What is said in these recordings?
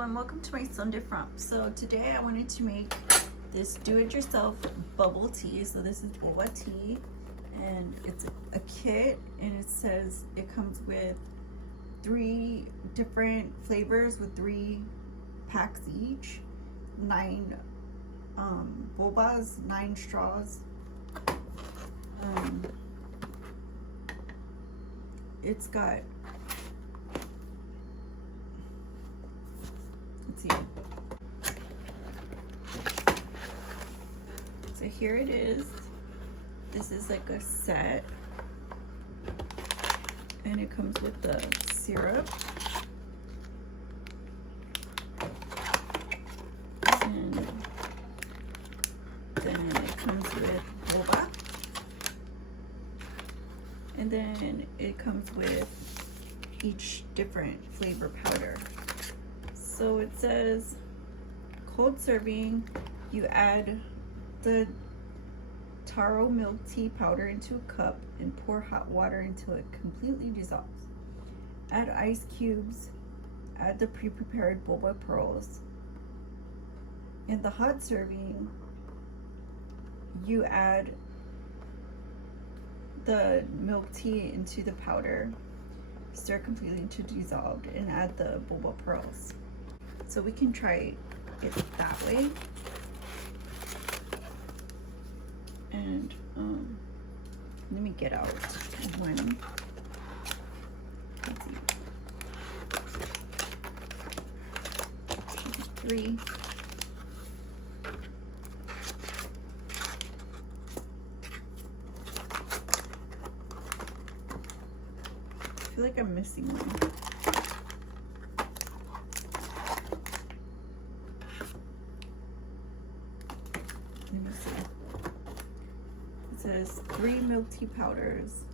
Hello and welcome to my Sunday Frump. So today I wanted to make this do-it-yourself bubble tea. So this is Boba Tea and it's a kit, and it says it comes with 3 different flavors with 3 packs each, 9 bobas, 9 straws. It's got, let's see. So here it is. This is like a set, and it comes with the syrup, and then it comes with boba, and then it comes with each different flavor powder. So it says cold serving, you add the taro milk tea powder into a cup and pour hot water until it completely dissolves. Add ice cubes, add the pre-prepared boba pearls. In the hot serving, you add the milk tea into the powder, stir completely to dissolved, and add the boba pearls. So we can try it that way. And let me get out one. Let's see. 3. I feel like I'm missing one. Let me see. It says 3 milk tea powders,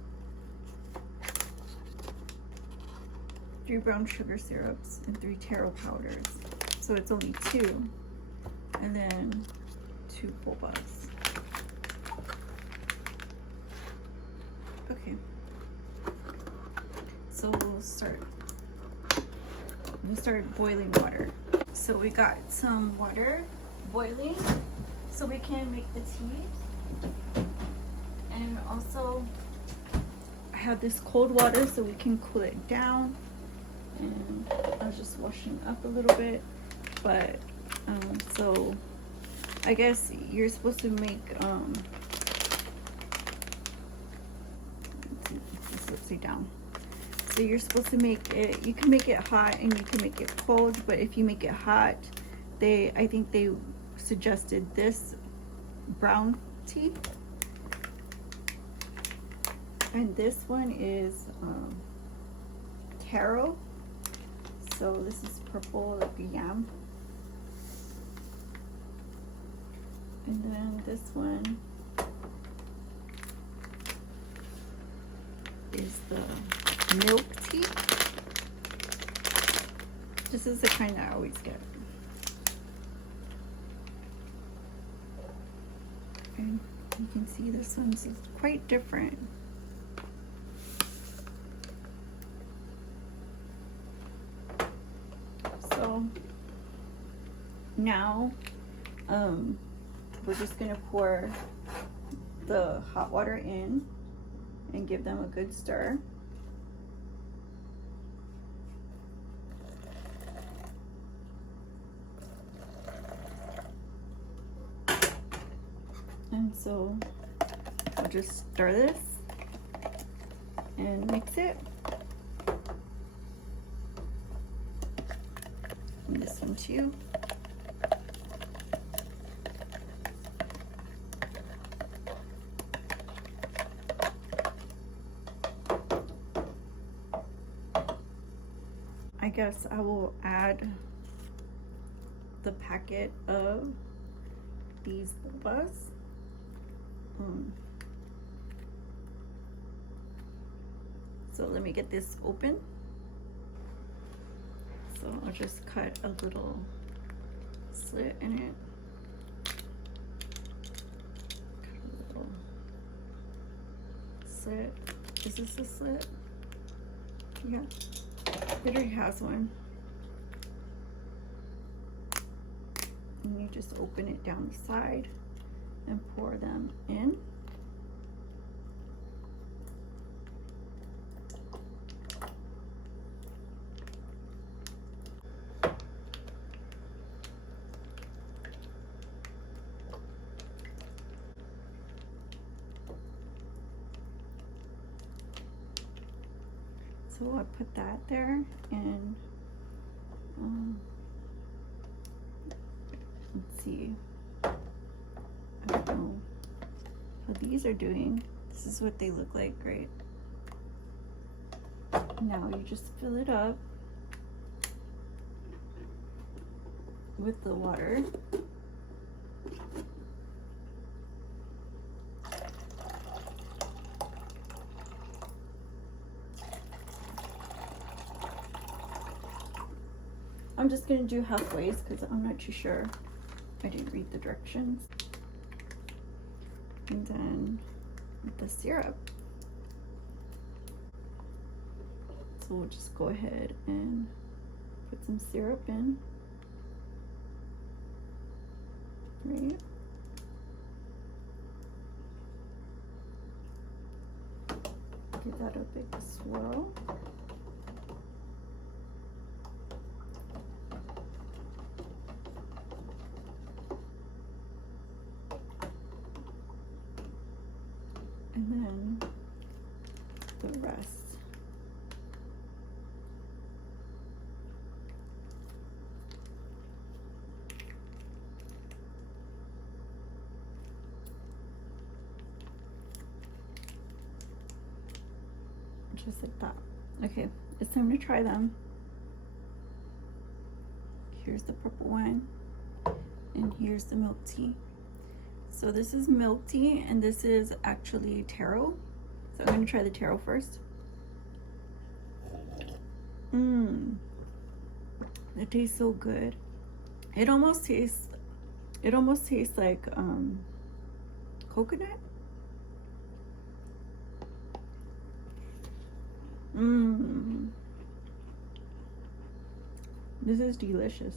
3 brown sugar syrups, and 3 taro powders. So it's only 2, and then 2 bobas. Okay. So we'll start boiling water. So we got some water boiling so we can make the tea. And also I have this cold water so we can cool it down. And I was just washing up a little bit, but so I guess you're supposed to make let's see, this is upside down. So you're supposed to make it, you can make it hot and you can make it cold, but if you make it hot, I think they suggested this brown tea. And this one is taro. So this is purple, like yam. And then this one is the milk tea. This is the kind I always get. And you can see this one's quite different. So now we're just gonna pour the hot water in and give them a good stir. And so I'll just stir this and mix it. And this one too. I guess I will add the packet of these bobas. So let me get this open. So I'll just cut a little slit in it. Cut a little slit. Is this a slit? Yeah. It already has one. you just open it down the side and pour them in. So I put that there, and let's see, I don't know how these are doing. This is what they look like, right? Now you just fill it up with the water. I'm just gonna do halfway because I'm not too sure. I didn't read the directions. And then with the syrup. So we'll just go ahead and put some syrup in. Right. Give that a big swirl. And then the rest. Just like that. Okay, it's time to try them. Here's the purple one, and here's the milk tea. So this is milk tea, and this is actually taro. So I'm gonna try the taro first. It tastes so good. It almost tastes like coconut. This is delicious.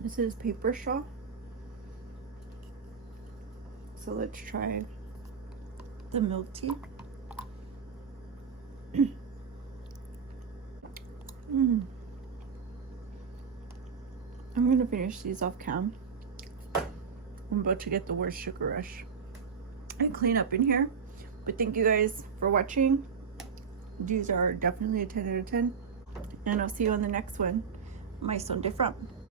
This is paper straw. So let's try the milk tea. I'm gonna finish these off cam. I'm about to get the worst sugar rush and clean up in here. But thank you guys for watching. These are definitely a 10 out of 10. And I'll see you on the next one. Might sound different.